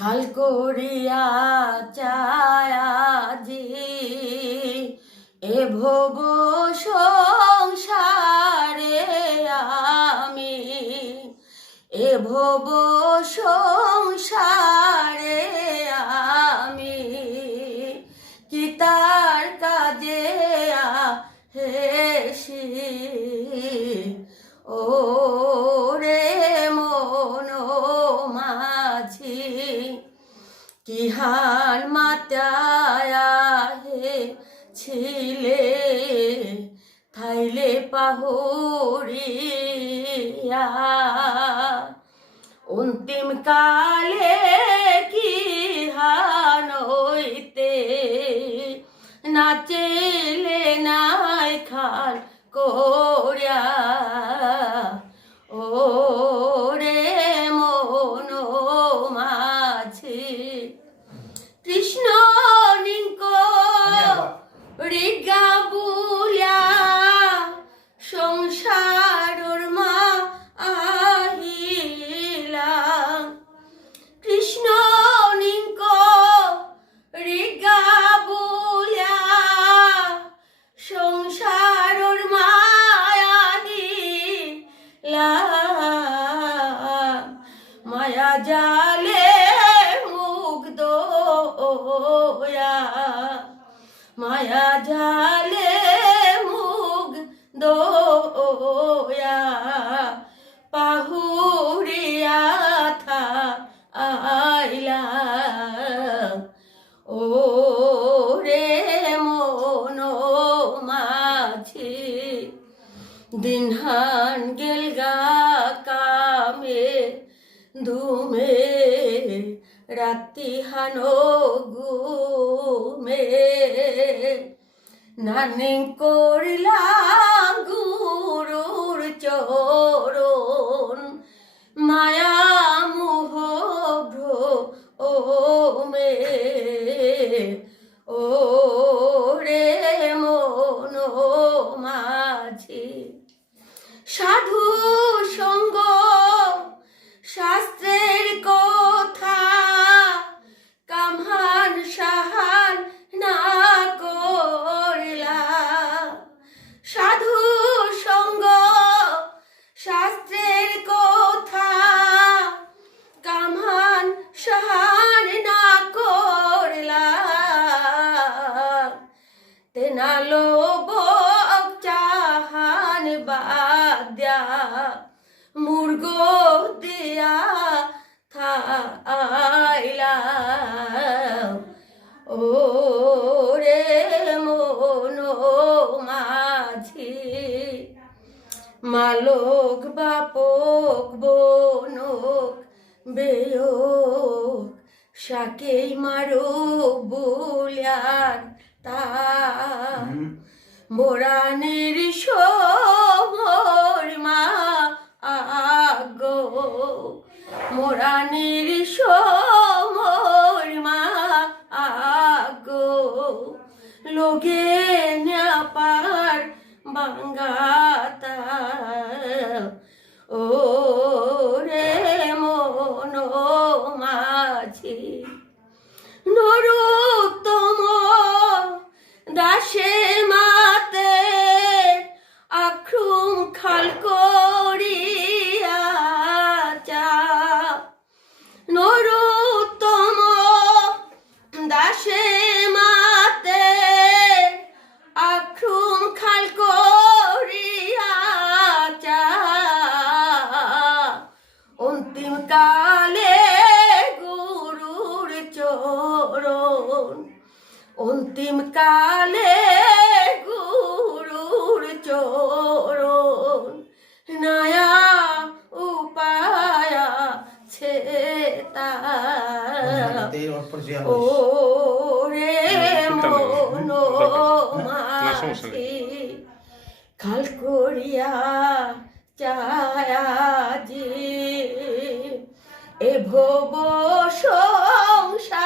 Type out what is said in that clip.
খাল করিয়া চায়াজি এ ভব সংসারে আমি এ ভব সংসারে আমি কি তার কাজে হেসি ও রে মন মাঝি কি হাল মাতায়া হে ছিলে থাইলে পাহরিয়া অন্তিম কালে কি হান হইতে নাচেলে নাই খাল করিয়া ও রে মন মাঝি কৃষ্ণ নিঙ্ক রিগা বুলিয়া সংসারর মা আহিলা কৃষ্ণ নিঙ্ক রিগা বুলিয়া সংসারর মা আহিলা মায়া জালে মুগ্ধ হইয়া মায়া জালে মুগ্ধ হইয়া পাহুরিয়া থা আইলা ও রে মন মাঝি দিনহান গেলগা কামে ধুমে রাতি হানো গুমে নানি করিলাম গুরুর চরণ মায়া মোহ ও মে ও রে মন মাঝি সাধু সঙ্গ শাস্ত্রের কথা কামহান সাহান না করিলা সাধু সঙ্গ শাস্ত্রের কথা কামহান সাহান না করিলা তেনালো বক চাহান বাদ্যা মুর্গ দিয়া থাইলা ও রে মন মাঝি মালক বাপক বনক বেয়ক সাকেই মারো বুলিয়ার তা মোরানির সমর মা আগো মোরানির সমর মা আগো লোগে পার বাঙ্গাতা ও রে মন মাঝি নরোত্তম দাসে মাতে আখ্রুম খাল করিয়া চা নরোত্তম দাসে মাতে আখ্রুম খাল করিয়া চা অন্তিম কালে গুরুর চরণ অন্তিম কালে গুরুর চরণ নয়া উপায়া ছেতা ও রে মন মাঝি খাল করিয়া চায়াজি এ ভব সংসারে